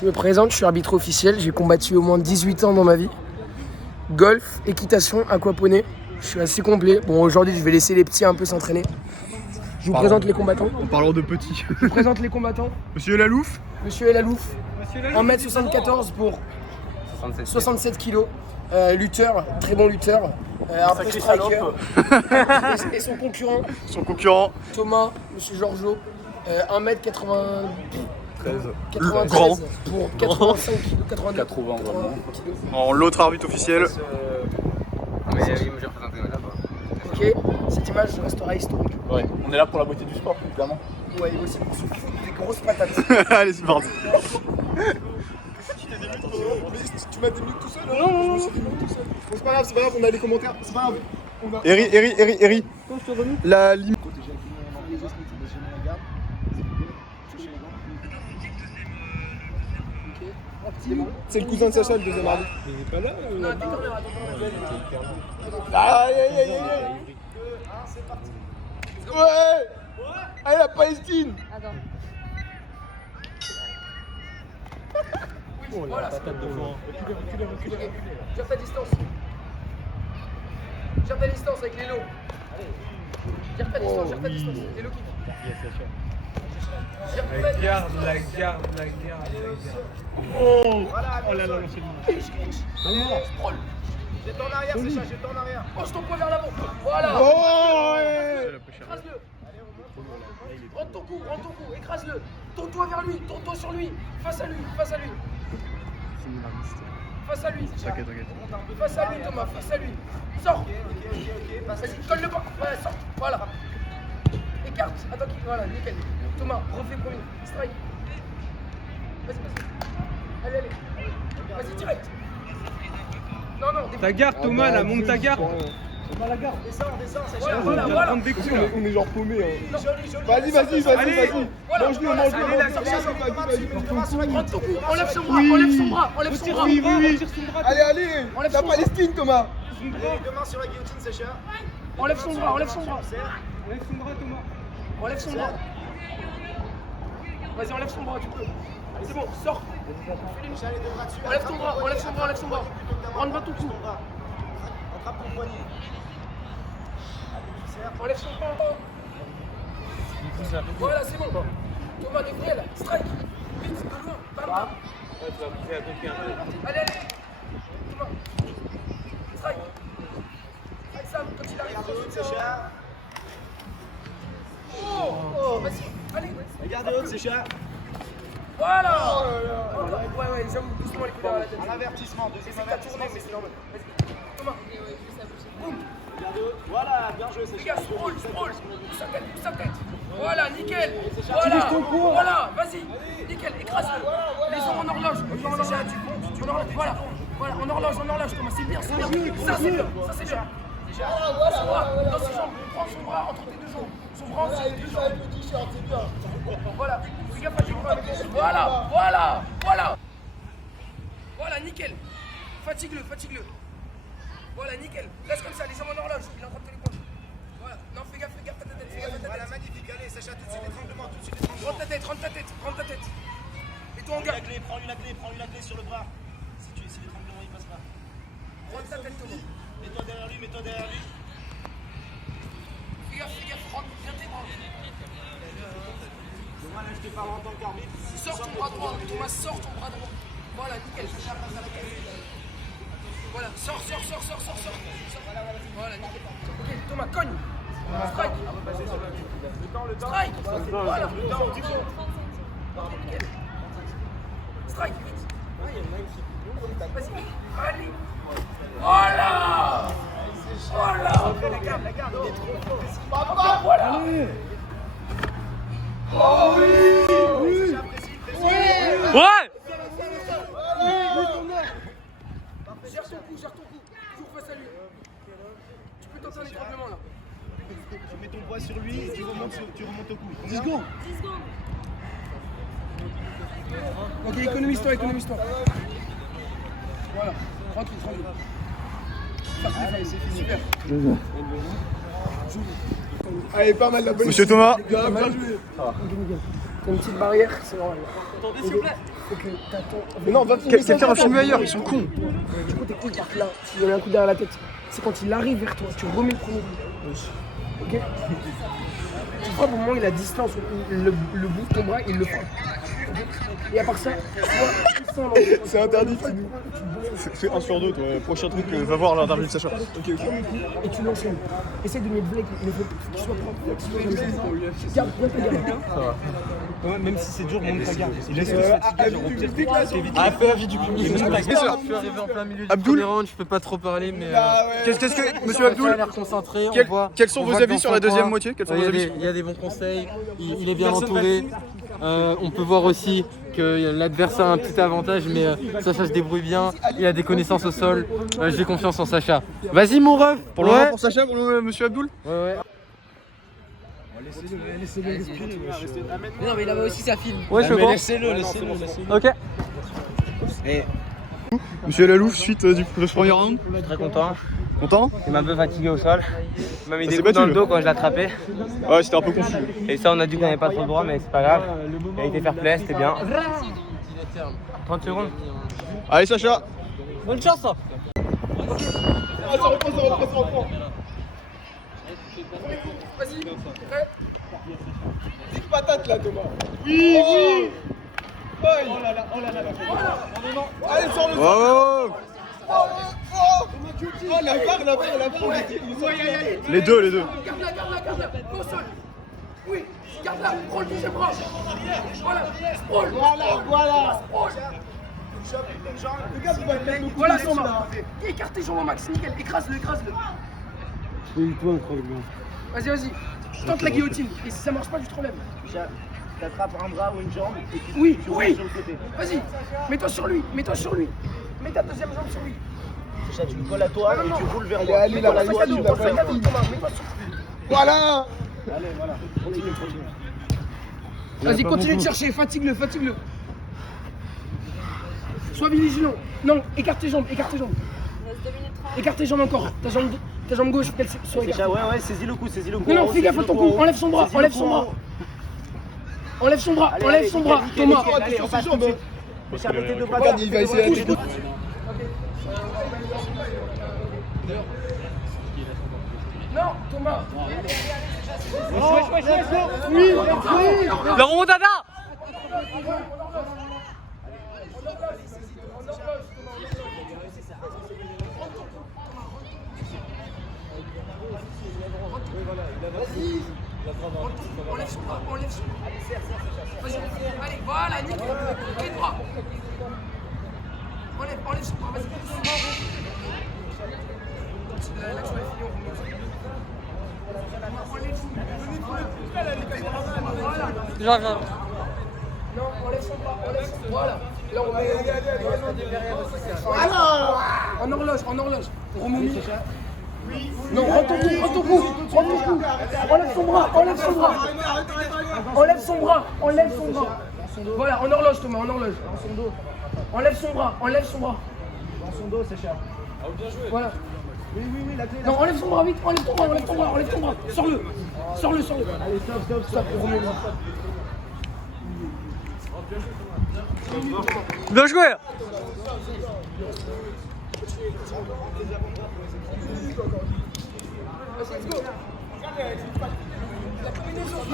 Je me présente, je suis arbitre officiel, j'ai combattu au moins 18 ans dans ma vie. Golf, équitation, aquaponie, je suis assez complet. Bon, aujourd'hui, je vais laisser les petits un peu s'entraîner. Je vous présente les combattants. En parlant de petits. Je vous présente les combattants. Monsieur Lalouf. Monsieur Elalouf, 1m74 pour 67 kg. Lutteur, très bon lutteur. Un peu striker. Et son concurrent. Son concurrent. Thomas, Monsieur Georgeot, 1m93 Grand. pour 85 kg. 80 vraiment. En l'autre arbitre officiel. Mais il me représenté là-bas. Ok, cette image restera historique. Ouais, on est là pour la beauté du sport, évidemment. Ouais, aussi pour ceux qui font des grosses patates. Allez, c'est parti. Tu m'as des minutes tout seul? Non, je me suis dit tout seul. Bon, c'est pas grave, on a les commentaires. C'est pas grave. Eri. La limite. C'est le cousin de Sacha, le deuxième arbitre. Non, attends. Aïe. Ouais. Allez, la Palestine. Attends. Voilà, patate de fond. Reculez. Gère ta distance. Gère ta distance avec les lots. Gère ta distance. Les lots qui vont. Garde. Oh là là, c'est bon. Scroll. Jette en arrière, Sacha, jette en arrière. Penche ton poing vers l'avant. Voilà. Oh, ouais. Écrase-le. Rentre ton cou. Écrase-le. Tourne-toi vers lui. Tourne-toi sur lui. Face à lui. Face à lui, Sacha. Face à lui, Thomas. Face à lui. Sors. Vas-y, colle le bas. Ouais, sors. Voilà. Écarte. Attends, voilà, nickel. Thomas, refais premier. Strike. Vas-y. Allez. Vas-y, direct. Non. Ta garde, Thomas, là, monte ta garde. Thomas, la garde. Descends, Sacha. Voilà. On est genre paumés. Vas-y. Allez. Voilà. Mange-le. Vas-y. Rentre ton cou. Enlève son bras. Enlève son bras. Oui. Allez. Enlève La son bras. Palestine, Thomas. Deux mains sur la guillotine, Sacha. Enlève son bras. Enlève son bras, Thomas. Enlève son bras. Vas-y, enlève son bras, tu peux. C'est bon, sors. Enlève ton bras. Rentre pas ton cou. Attrape ton poignet. Enlève son bras. Voilà, c'est bon. Thomas, Gabriel, strike. Vite, de loin. Bam. Allez. Thomas. Strike. Strike Sam, quand il arrive. Regarde haute, Sacha. Oh, vas-y. Allez. Regarde haute, Sacha. Voilà. Ouais, j'avoue, doucement les coups derrière la tête. Un avertissement, C'est deuxième que t'as tourné, mais c'est normal. Vas-y. Thomas. Boum. Regarde haute. Voilà, bien joué, Les Sacha. gars, scroll. Pousse sa tête. Voilà, nickel. Voilà, vas-y. Nickel, écrase-le. Les gens en horloge. Voilà, en horloge, Thomas. C'est bien. Ça, c'est bien. Dans ses jambes. Prends son bras entre tes deux jambes. Son bras entre tes deux jambes. Voilà. Les gars, fatigue pas. Voilà, nickel. Fatigue-le. Voilà, nickel. Reste comme ça, les jambes en horloge. Il est en train de te les prendre. Voilà. Non, fais gaffe ta tête. Voilà, magnifique. Allez, Sacha, tout de suite étranglement. Rentre ta tête. Et toi en garde. Prends une la clé sur le bras. Si l'étranglement il passe pas. Rentre ta tête, Thomas. Mets-toi derrière lui. Fais gaffe. Rentre, viens tes bras. Moi, là, je te parle en tant qu'arbitre. Sors ton bras droit. Thomas, sors ton bras droit. Voilà, nickel. Voilà, sors. Voilà, nickel. Ok, Thomas, cogne. Strike. Voilà. Nickel. Strike, vite. Vas-y. Allez. Voilà. La garde, il est trop fort. Voilà. Oh oui. Ouais. Gère ton cou. Toujours face à lui. Tu peux tenter un étranglement là. Tu mets ton poids sur lui et tu remontes au cou. 10 secondes. Ok, économise-toi. Voilà, tranquille. Allez, c'est fini. Super. Allez, pas mal la bonne. Monsieur Thomas. Bien joué. T'as une petite barrière, c'est normal. Attendez, s'il vous plaît. c'est que t'attends. Mais non, va Quelqu'un va filmer ailleurs, ils sont cons. Du coup, tes couilles partent là, tu lui mets un coup derrière la tête. C'est quand il arrive vers toi, tu remets le premier coup. Ok. Tu frappes au moment où il a distance, le bout de ton bras, il le frappe. Okay. Et à part ça, c'est interdit, nous. C'est 1 sur 2, toi. Prochain truc, va voir l'interview de Sacha. Ok. Et tu l'enchaînes. Essaye de mettre blague, mais faut qu'il soit propre. Garde, Ça va. Ouais, même si c'est dur, monte ta garde. Il laisse Fais avis du public. Je suis arrivé en plein milieu du premier round, je peux pas trop parler, mais Qu'est-ce que, monsieur Abdoul, a l'air concentré. quels sont vos avis sur la deuxième moitié? Il y a des bons conseils, il est bien entouré. On peut voir aussi que l'adversaire a un petit avantage, mais Sacha se débrouille bien, il a des connaissances au sol. J'ai confiance en Sacha. Vas-y mon ref. Pour le moment, pour Sacha, pour monsieur Abdoul? Ouais. Laissez-le respirer. Non, mais là-bas aussi ça filme. Ouais, je vois. Laissez-le. Ok. Monsieur Lalouf, suite de ce premier round. Je suis très content. Content? Il m'a un peu fatigué au sol. Il m'a mis Ça des s'est coups dans battu, le dos quand je l'attrapais. Ouais, c'était un peu confus. Et ça, on a dit qu'on n'avait pas trop le droit, mais c'est pas grave. Il a été fair play, c'était bien. 30 secondes. Allez, Sacha. Bonne chance. Ah, ça reprend. Vas-y, prêt? Dis patate là, Thomas. Oui. Oh là là. Allez, sors-le. Oh, Oh, la barre. les deux. Garde-la, au sol. Oui, garde-la, prends le deuxième bras. Voilà, sprawl. Voilà. Voilà son main. Écarte tes jambes au max, nickel, écrase-le. Vas-y. Tente la guillotine. Et si ça marche pas, tu te relèves. T'attrapes un bras ou une jambe et tu Oui. sur le côté. Vas-y, mets-toi sur lui. Mets ta deuxième jambe sur lui. Sacha, tu le colles à toi et tu roules vers moi. Allez, la Sac à dos, Thomas, mets-toi sur lui. Voilà. Allez, voilà. Continue. Vas-y, continue de chercher, fatigue-le. Sois vigilant. Non, écarte tes jambes. Écarte tes jambes encore. Ta jambe gauche, qu'elle soit écartée. Sacha, ouais, saisis le coup. Non, fais gaffe à ton cou. Enlève son bras. Enlève son bras, Thomas. Allez, on passe tout de suite. Charme tes deux bras. Regarde, il va essayer de... Non, Thomas. La remontada. Enlève son bras. Vas-y, allez, voilà, nickel. Et droit. Enlève son bras, vas-y. L'action est finie, on remonte. J'arrive. Non, enlève son bras. Voilà. Là, on met. Voilà. En horloge. On remonte. Non, rends ton cou. Enlève son bras. Voilà, en horloge, Thomas, Enlève son bras. Dans son dos, Sacha. Voilà. Oui, la clé. Non, enlève son bras, vite. Enlève ton bras. Sors-le. Allez, stop. Remets-le. Bien joué. Let's go.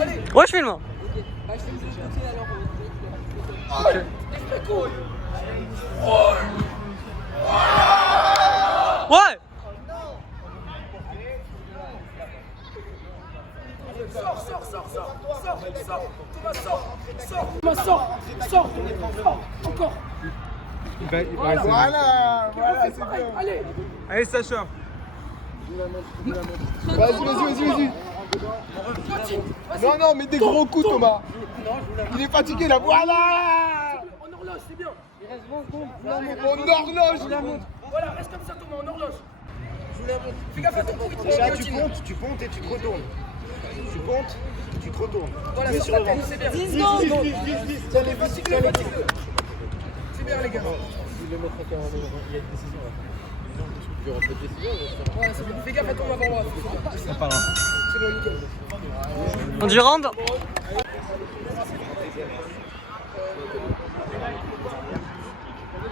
Allez. Ouais, je filme. Ouais. Sors. Encore. Voilà, c'est bien. Allez, Sacha. Vas-y. Non, mais des gros coups, Thomas. Il est fatigué là, voilà. En horloge, c'est bien. Il reste 20 secondes. En horloge. Voilà, reste comme ça, Thomas, en horloge. Fais gaffe à ton coup. Sacha, tu pontes et tu te retournes. Tu pontes, tu te retournes. Voilà, Tu mets sur sur la le tête, ventre. c'est bien. 10 secondes. Fatigue-le. C'est bien, les gars. Voilà, c'est bien. Fais gaffe à ton avant-bras. C'est pas grave. C'est bon, nickel. On dit round.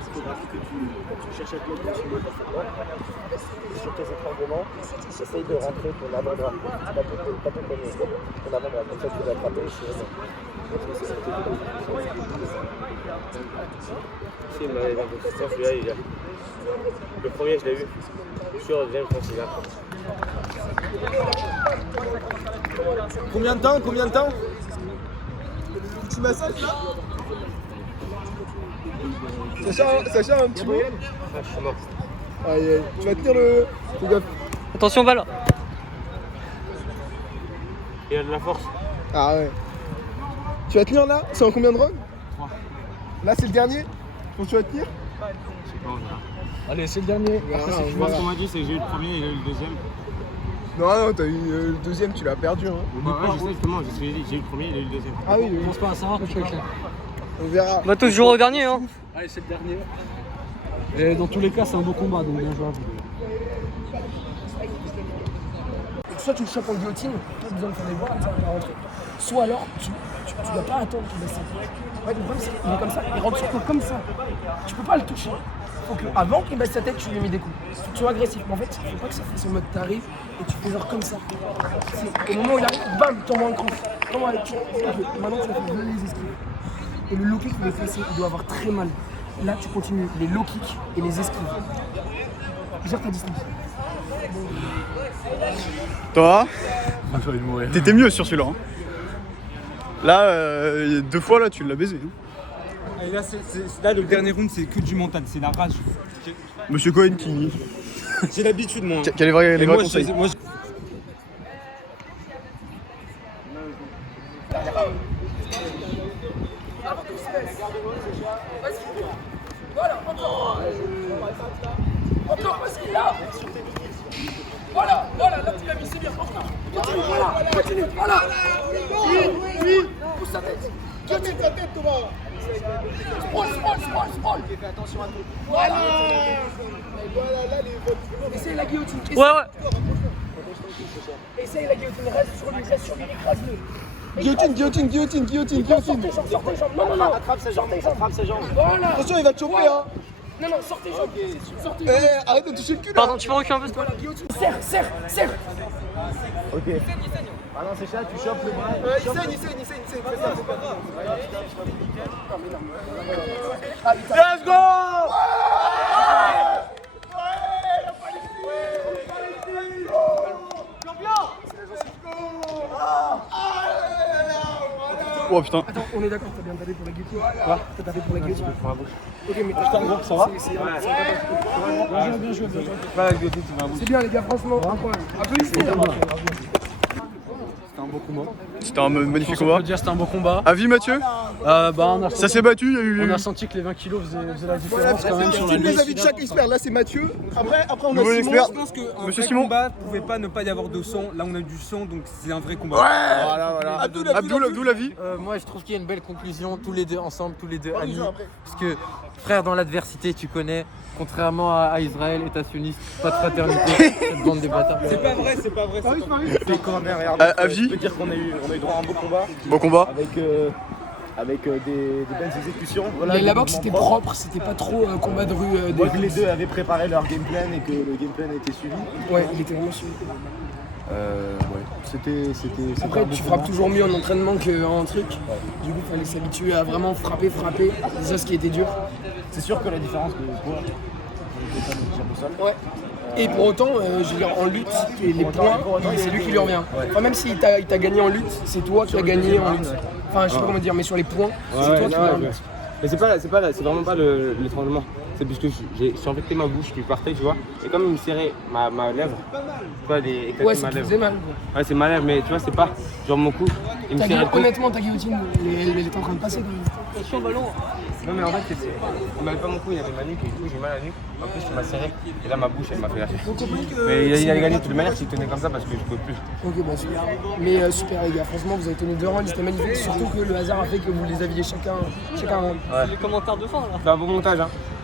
Tu cherches à te mettre sur tes étranglements, essaye de rentrer ton avant-bras. Pas ton premier, ton avant-bras. Comme ça, tu peux l'attraper. Si, celui-là, il est. Le premier, je l'ai vu. Je suis sûr, le deuxième, je pense qu'il est. Combien de temps Tu massages là Sacha, un petit peu. Ah, je suis mort. Aïe, tu vas tenir le. Fais gaffe. Attention, balle. Il a de la force. Ah ouais. Tu vas tenir là? C'est en combien de rounds? 3. Là, c'est le dernier? Donc tu vas tenir? Allez, c'est le dernier. Voilà, Moi, ce qu'on m'a dit, c'est que j'ai eu le premier et j'ai eu le deuxième. Non, t'as eu le deuxième, tu l'as perdu. Hein. Ouais, je sais justement, j'ai eu le premier et j'ai eu le deuxième. Ah oui, Je pense pas à savoir que tu es clair. on verra. On va tous jouer au dernier, hein. Allez, c'est le dernier. Et dans tous les cas, c'est un beau combat, donc bien joué à vous. Soit tu le chopes en guillotine, pas besoin de faire des voix, ça va rentrer. Soit alors, tu dois pas attendre qu'il baisse sa tête. Ouais, le problème c'est qu'il est comme ça, il rentre sur toi comme ça. Tu peux pas le toucher. Faut que avant qu'il baisse sa tête, tu lui mets des coups. Tu sois agressif. Mais en fait, il faut pas que ça fasse en mode t'arrives et tu fais genre comme ça. Au moment où il arrive, bam, t'envoies un cran. Comment aller? Maintenant, tu vas faire les esquives. Et le low kick, il est fessé, il doit avoir très mal. Là, tu continues les low kicks et les esquives. Gère ta distance. Toi, t'étais mieux sur celui-là. Hein. Là, 2 fois, là, tu l'as baisé. Hein. Et là, là, le dernier round, c'est que du mental, c'est la rage. Monsieur Cohen qui J'ai l'habitude, moi. a les vrais conseils. Voilà, encore. Encore, parce qu'il l'a. Voilà, là tu l'as mis, c'est bien. Encore. Continue, voilà. Oui. Pousse sa tête. Continue ta tête, Thomas. Sprawl. Fais attention à tout. Voilà. Voilà, là, les Essaye la guillotine. Ouais. Essaye la guillotine, reste sur lui, écrase-le. Guillotine. Sortez les jambes. Non. Attrape ses jambes. Voilà. Attention, il va te choper, hein. Non, sortez les jambes. Arrête de toucher le cul, là. Pardon, tu peux reculer un peu? Voilà, guillotine. Serre. Ok. Ah non, c'est ça, tu chopes le bras. Il saigne. Fais ça. Let's go. Oh putain. Attends, on est d'accord, t'as bien tapé pour la guillotine. T'as tapé pour la guillotine. Ok, mais ça va? Bien joué. C'est bien les gars, franchement, incroyable. Applaudissez. C'était un beau combat. C'était un magnifique On combat. peut dire c'était un beau combat. Avis Mathieu? Ça s'est battu, il y a eu. On a senti que les 20 kilos faisaient la Voilà, différence quand même sur la les liste. avis de chaque expert. Là, c'est Mathieu. Après, on a Nouveau Simon. expert. Je pense qu'un Monsieur vrai Simon. combat pouvait pas ne pas y avoir de sang. Là, on a du sang, donc c'est un vrai combat. Voilà. Abdoul, avis? Moi, je trouve qu'il y a une belle conclusion, tous les deux ensemble, tous les deux amis. Parce que, frère, dans l'adversité, tu connais, contrairement à Israël, État sioniste, pas de fraternité, cette bande de bâtards. C'est pas vrai. Les corners, regarde. Avis? Je peux dire qu'on a eu droit à un beau combat. Bon combat. Avec des belles exécutions. Voilà, Mais des la boxe mouvements c'était propre, c'était pas trop combat de rue. Moi, que les deux avaient préparé leur game plan et que le game plan a été suivi. Ouais, il était vraiment suivi. C'était Après, un beau tu combat. frappes toujours mieux en entraînement qu'en truc. Du coup, il fallait s'habituer à vraiment frapper. C'est ça ce qui était dur. C'est sûr que la différence de poids, on n'était pas notre tir au sol. Ouais. Et pour autant, je veux dire, en lutte, les points, c'est lui qui lui revient. Enfin, même s'il t'a gagné en lutte, c'est toi qui as gagné en lutte. Enfin, je sais pas comment dire, mais sur les points, c'est toi qui as gagné. Mais c'est vraiment pas l'étranglement. C'est parce que j'ai survécu ma bouche qui partait, tu vois. Et comme il me serrait ma lèvre, tu vois, éclater Ouais, ma ça te lèvre. faisait mal. Ouais, c'est ma lèvre, mais tu vois, c'est pas genre mon cou. Il me serrait le cou. Honnêtement, ta guillotine, elle était en train de passer quand même. Non, mais en fait, il m'avait pas mon cou, il avait ma nuque et du coup, j'ai mal à la nuque. En plus, il m'a serré et là, ma bouche, elle m'a fait lâcher. Mais il allait gagner de toute manière s'il tenait comme ça parce que je pouvais plus. Ok, bah super. Mais super les gars, franchement, vous avez tenu 2 rounds, c'était magnifique. Surtout que le hasard a fait que vous les aviez chacun un round. Les commentaires de fin là. C'est un bon montage, hein.